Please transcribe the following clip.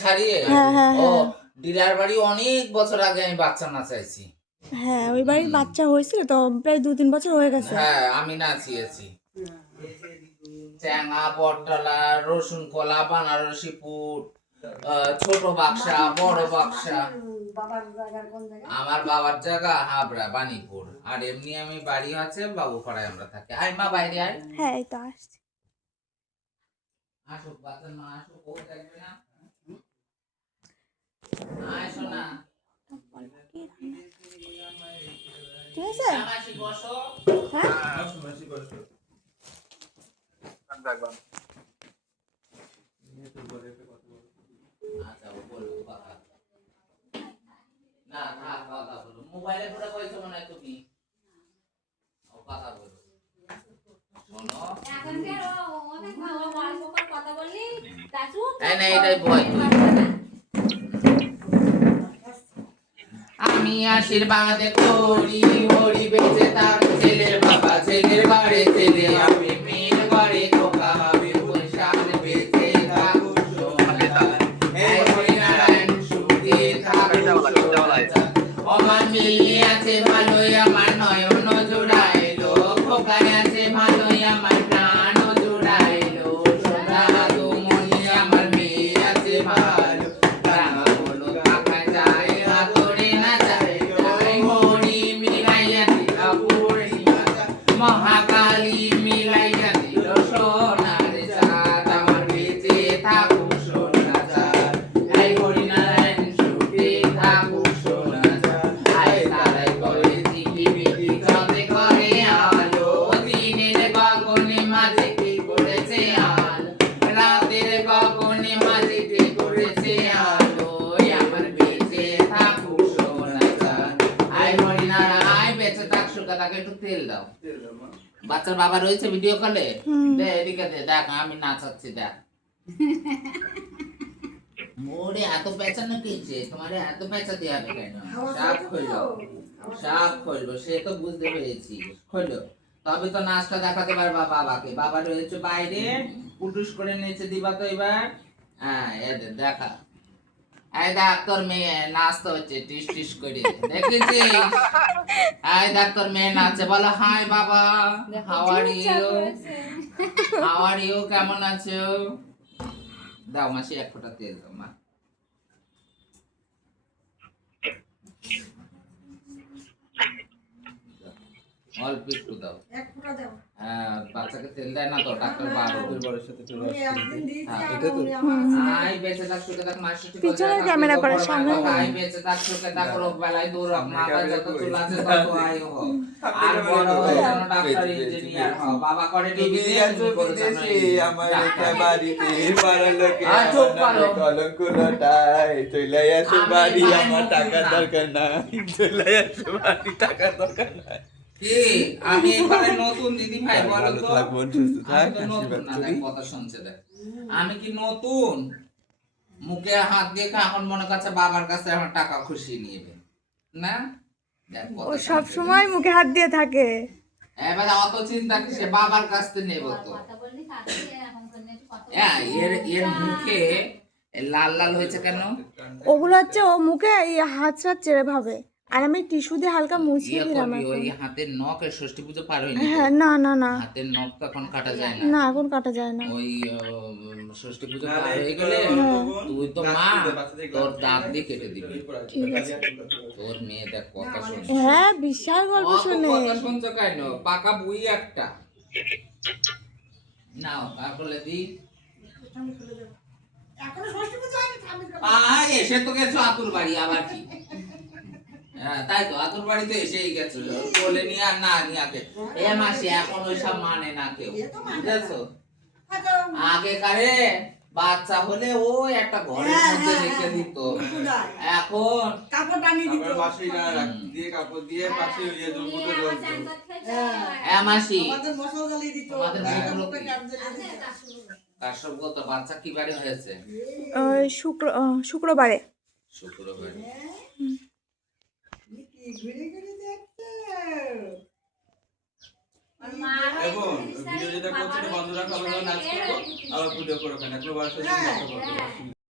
ছাড়িয়ে হ্যাঁ, হ্যাঁ, ও হ্যাঁ। ডিলার বাড়ি অনেক বছর আগে আমি বাচ্চা না চাইছি হ্যাঁ ওই বাড়ির বাচ্চা হয়েছিল তো প্রায় দু তিন বছর হয়ে গেছে। হ্যাঁ আমি নাচিয়েছি। চ্যাঙা পটলা রসুন কলা বানারসি পুট ছোট বাক্সা বড় বাক্সা। আমার বাবার জায়গা হাবড়া বানিপুর। আর এমনি আমি বাড়ি আছে বাবুপাড়ায় আমরা থাকি। আয় মা বাইরে আয়। হ্যাঁ এই তো আসছে। আসুক বাচ্চার মা আসুক ও থাকবে না। মোবাইলে পুরো কইছো কথা বলো শোনো এখনকার ও- অনেক ভালো কথা বললি এটাই ভয়। আমি আশীর্বাদ করি, হরি বেঁচে তার ছেলের বাবা, ছেলের বাড়ি ছেলে, আমি মেয়ের বাড়ি বেঁচে সুখে আছে ভালোই, আমার নয়ন জোড়াইলো খোকায় আছে ভালোই, আমার তাকে একটু তেল দাও। বাচ্চার বাবা রয়েছে ভিডিও কলে দে এদিকে দে দেখ আমি নাচাচ্ছি দেখ। মোরে এত পেঁচানো কিনছে তোমার এত পেঁচাতে হবে কেন? শাক খইলো শাক খইলো সে তো বুঝতে পেরেছি। খইলো তবে তো নাচটা দেখাতে পারবা বাবাকে। বাবা রয়েছে বাইরে। পুটুস করে নিচে দিবা তো এবার। হ্যাঁ এদের দেখা। তোর মেয়ে নাচতে হচ্ছে টিস টিস করে। দেখেছিস? এই দেখ তোর মেয়ে নাচে বলো হাই বাবা how are you how are you কেমন আছো? দাও মাসি এক ফোঁটা তেল দাও মা। অল্প একটু দাও। এক ফোঁটা দাও। বাচ্চাকে তেল দেয় না তো ডাক্তার বারো একদিন দিয়েছি হ্যাঁ, আর এটা তো? আমি আই বেঁচে থাক সুখে থাক মাসি পিছনে ক্যামেরা করে, সামনে না। আই বেঁচে থাক সুখে থাক রোগ বেলায় দূর হোক যত চুল আছে তত আয়ু হোক। আর বড় হয়ে যেন ডাক্তার ইঞ্জিনিয়ার হও বাবা করে টিভি তুমি দিয়ে আছো তুমি করেছ না বিদেশে, আমার একটা বাড়িতে পাড়ার লোকে আয়, চুপ আমার নামে করো। কলঙ্ক লটায়। চলে আসো বাড়ি, ভাই আমার মুখ না। দরকার নাই। চলে আসো বাড়ি টাকার দরকার নাই। কি? আমি এখানে নতুন দিদি ভাই বলো তো। থাক, বোন, সুস্থ থাক, আমি তো নতুন। না দেখ কথা শুনছে দেখ। আমি কি নতুন? মুখে হাত দিয়ে এখন মনে করছে বাবার কাছে আমার টাকা খুশি নিবে। না? ও সব সময় মুখে হাত দিয়ে থাকে। এবারে অত চিন্তা কি সে বাবার কাছ থেকে নেব তো। হ্যাঁ এর এর মুখে লাল লাল হয়েছে কেন? ওগুলো হচ্ছে ও মুখে এই হাত সাত চেড়ে ভাবে। আর আমি টিস্যু দিয়ে হালকা মুছিয়ে ইয়ে দিলাম ওই হাতের নখ এর ষষ্ঠী পুজো পার হয়নি হ্যাঁ না না না। হাতের নখ তো এখন কাটা যায় না। না এখন কাটা যায় না। ওই ষষ্ঠী পুজো পার হয়ে গেলে তুই তো মা তোর দাঁত দিয়ে কেটে দিবি। ঠিক আছে। তোর মেয়ে দেখ কথা শুনে হ্যাঁ বিশাল গল্প শুনে। কথা শুনছো কেন? পাকা বুই একটা। নাও তারপরে দি। এখনও ষষ্ঠী পুজো হয়নি এসে তো গেছো আতুর বাড়ি আবার কি? হ্যাঁ তাই তো আতুর বাড়ি তো এসেই গেছো বলে নিয়ে আর না নিয়াকে এ মাসি এখন ওইসব মানে না কেউ এ তো মানে। বুঝেছ? হয়তো আগে কারে বাচ্চা হলে ও একটা ঘরের হ্যাঁ, মধ্যে হ্যাঁ, রেখে হ্যাঁ। দিত। এখন কাপড় টানিয়ে দিত। দিয়ে কাপড় দিয়ে পাশে ওই যে মাসি। আমাদের মশলা জ্বালিয়ে দিত। আমাদের মেয়েগুলো সব বাচ্চা কি বাড়ি হয়েছে? ওই শুক্র শুক্রবারে। শুক্রবার। ঘুরে ঘুরে দেখছে এখন ভিডিও যেটা করছি বন্ধুরা খাবার নাচ করব আবার পুজো করো কেন একটু বয়স